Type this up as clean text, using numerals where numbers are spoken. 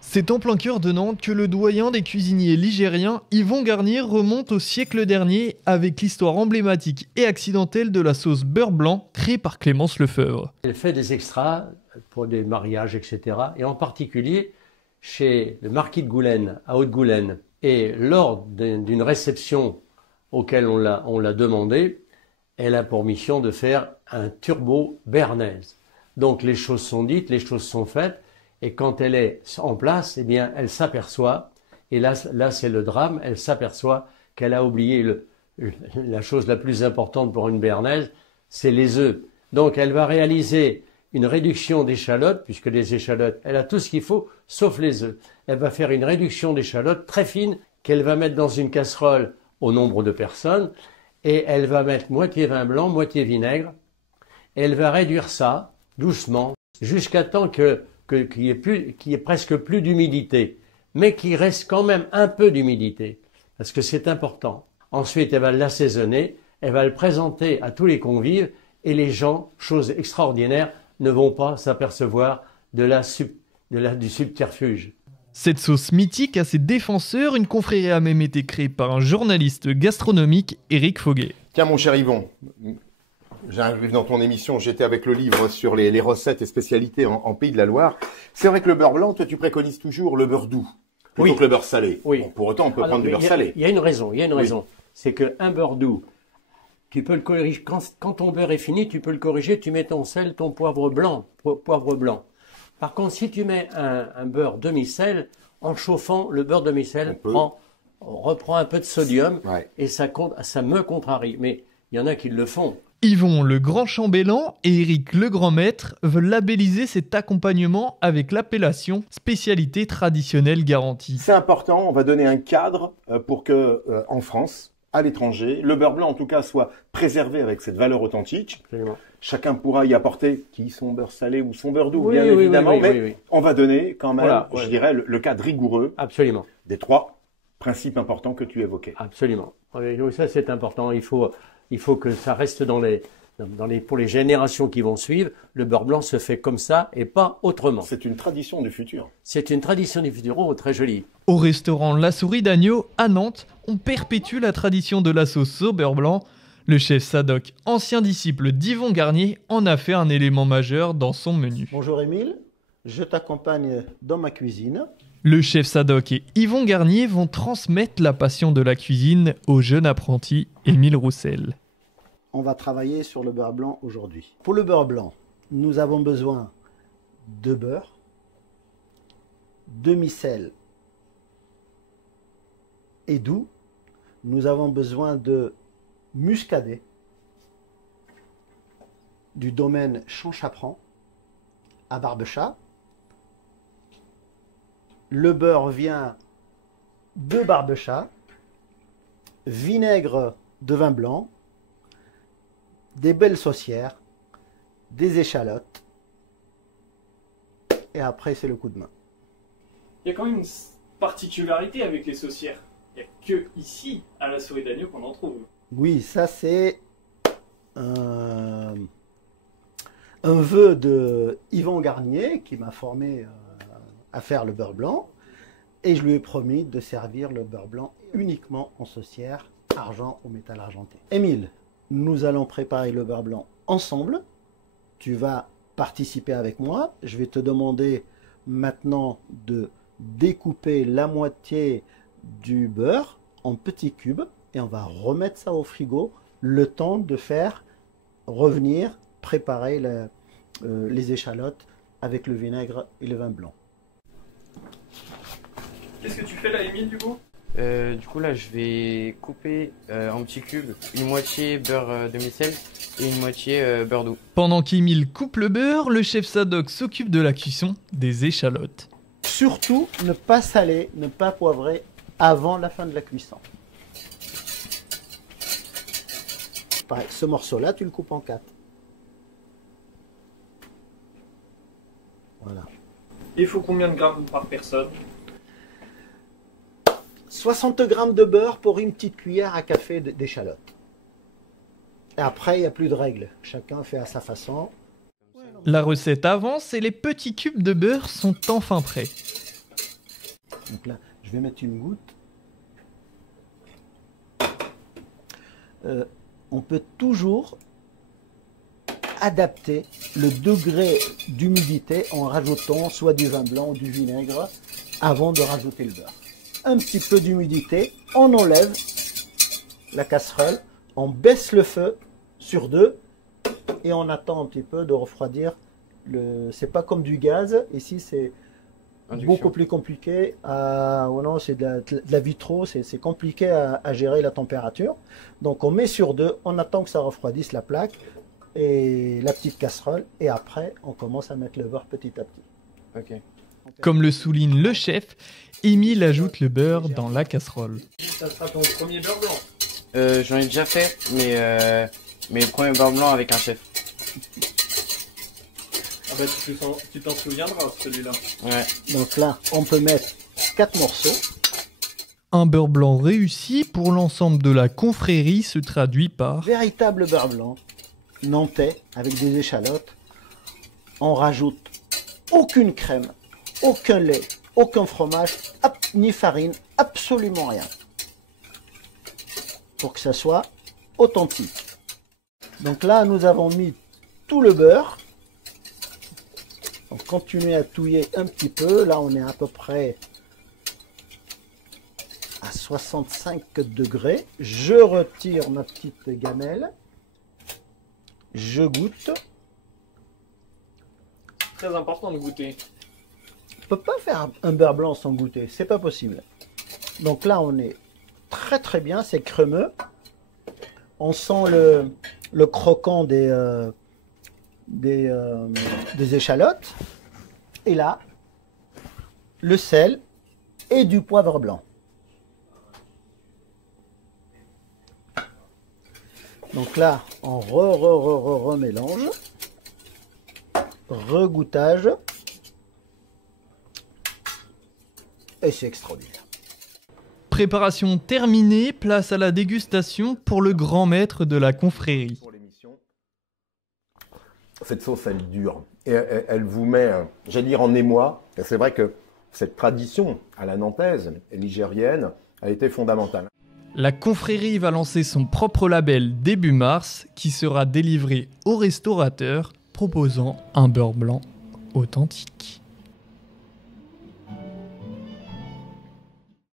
C'est en plein cœur de Nantes que le doyen des cuisiniers ligériens, Yvon Garnier, remonte au siècle dernier avec l'histoire emblématique et accidentelle de la sauce beurre blanc créée par Clémence Lefebvre. Elle fait des extras pour des mariages, etc. Et en particulier chez le marquis de Goulaine, à Haute-Goulaine. Et lors d'une réception auquel on l'a demandé, elle a pour mission de faire un turbo béarnaise. Donc les choses sont dites, les choses sont faites. Et quand elle est en place, eh bien, elle s'aperçoit, et là c'est le drame, elle s'aperçoit qu'elle a oublié la chose la plus importante pour une béarnaise, c'est les œufs. Donc elle va réaliser une réduction d'échalotes, puisque les échalotes, elle a tout ce qu'il faut, sauf les œufs. Elle va faire une réduction d'échalotes très fine, qu'elle va mettre dans une casserole au nombre de personnes, et elle va mettre moitié vin blanc, moitié vinaigre, et elle va réduire ça, doucement, jusqu'à temps qu'il y ait presque plus d'humidité, mais qu'il reste quand même un peu d'humidité, parce que c'est important. Ensuite, elle va l'assaisonner, elle va le présenter à tous les convives, et les gens, chose extraordinaire, ne vont pas s'apercevoir du subterfuge. Cette sauce mythique a ses défenseurs, une confrérie a même été créée par un journaliste gastronomique, Éric Foguet. Tiens mon cher Yvon, j'arrive dans ton émission, j'étais avec le livre sur les recettes et spécialités en Pays de la Loire. C'est vrai que le beurre blanc, toi tu préconises toujours le beurre doux, plutôt que le beurre salé. Oui. Bon, pour autant on peut prendre du beurre salé. Il y a une raison, c'est qu'un beurre doux, tu peux le corriger, quand ton beurre est fini, tu peux le corriger, tu mets ton sel, ton poivre blanc. Par contre, si tu mets un beurre demi-sel, en chauffant, le beurre demi-sel reprend un peu de sodium, et ça me contrarie. Mais il y en a qui le font. Yvon le grand chambellan et Éric le grand maître veulent labelliser cet accompagnement avec l'appellation spécialité traditionnelle garantie. C'est important, on va donner un cadre pour que, en France, à l'étranger, le beurre blanc en tout cas soit préservé avec cette valeur authentique. Absolument. Chacun pourra y apporter son beurre salé ou son beurre doux, bien évidemment, mais on va donner quand même, je dirais, le cadre rigoureux. Absolument. Des trois principes importants que tu évoquais. Absolument. Oui, ça c'est important. Il faut que ça reste pour les générations qui vont suivre. Le beurre blanc se fait comme ça et pas autrement. C'est une tradition du futur. C'est une tradition du futur, très jolie. Au restaurant La Souris d'Agneau, à Nantes, on perpétue la tradition de la sauce au beurre blanc. Le chef Sadoc, ancien disciple d'Yvon Garnier, en a fait un élément majeur dans son menu. Bonjour Émile, je t'accompagne dans ma cuisine. Le chef Sadoc et Yvon Garnier vont transmettre la passion de la cuisine au jeune apprenti Émile Roussel. On va travailler sur le beurre blanc aujourd'hui. Pour le beurre blanc, nous avons besoin de beurre, demi-sel et doux. Nous avons besoin de muscadet du domaine Champ-Chapran à Barbechat. Le beurre vient de Barbechat, vinaigre de vin blanc, des belles saucières, des échalotes, et après c'est le coup de main. Il y a quand même une particularité avec les saucières. Il n'y a que ici, à la Souris d'Agneau, qu'on en trouve. Oui, ça c'est un vœu de Yvon Garnier qui m'a formé à faire le beurre blanc, et je lui ai promis de servir le beurre blanc uniquement en saucière argent ou métal argenté. Émile, nous allons préparer le beurre blanc ensemble. Tu vas participer avec moi. Je vais te demander maintenant de découper la moitié du beurre en petits cubes et on va remettre ça au frigo le temps de faire revenir, préparer les échalotes avec le vinaigre et le vin blanc. Qu'est-ce que tu fais là, Émile, du coup ? Du coup là je vais couper en petits cubes une moitié beurre demi-sel et une moitié beurre doux. Pendant qu'Émile coupe le beurre, le chef Sadoc s'occupe de la cuisson des échalotes. Surtout ne pas saler, ne pas poivrer avant la fin de la cuisson. Pareil, ce morceau-là, tu le coupes en 4. Voilà. Il faut combien de grammes par personne ? 60 grammes de beurre pour une petite cuillère à café d'échalotes. Et après, il n'y a plus de règles. Chacun fait à sa façon. La recette avance et les petits cubes de beurre sont enfin prêts. Donc là, je vais mettre une goutte. On peut toujours adapter le degré d'humidité en rajoutant soit du vin blanc ou du vinaigre avant de rajouter le beurre. Un petit peu d'humidité, on enlève la casserole, on baisse le feu sur 2 et on attend un petit peu de refroidir. C'est pas comme du gaz, ici c'est beaucoup plus compliqué. Oh non, c'est de la vitro, c'est compliqué à gérer la température. Donc on met sur 2, on attend que ça refroidisse la plaque et la petite casserole et après on commence à mettre le beurre petit à petit. Ok. Comme le souligne le chef, Émile ajoute le beurre dans la casserole. Ça sera ton premier beurre blanc. J'en ai déjà fait, mais le premier beurre blanc avec un chef. Ah bah tu t'en souviendras celui-là. Ouais. Donc là, on peut mettre 4 morceaux. Un beurre blanc réussi pour l'ensemble de la confrérie se traduit par Véritable beurre blanc, nantais, avec des échalotes. On rajoute aucune crème, aucun lait, aucun fromage, ni farine, absolument rien. Pour que ça soit authentique. Donc là, nous avons mis tout le beurre. On continue à touiller un petit peu. Là, on est à peu près à 65 degrés. Je retire ma petite gamelle. Je goûte. Très important de goûter. On ne peut pas faire un beurre blanc sans goûter. C'est pas possible. Donc là, on est très très bien. C'est crémeux. On sent le croquant des échalotes. Et là, le sel et du poivre blanc. Donc là, on remélange. Regouttage. Et c'est extraordinaire. préparation terminée, place à la dégustation pour le grand maître de la confrérie. Pour l'émission, cette sauce, elle dure. Et elle vous met, j'allais dire, en émoi. Et c'est vrai que cette tradition à la nantaise et ligérienne a été fondamentale. La confrérie va lancer son propre label début mars qui sera délivré aux restaurateurs proposant un beurre blanc authentique.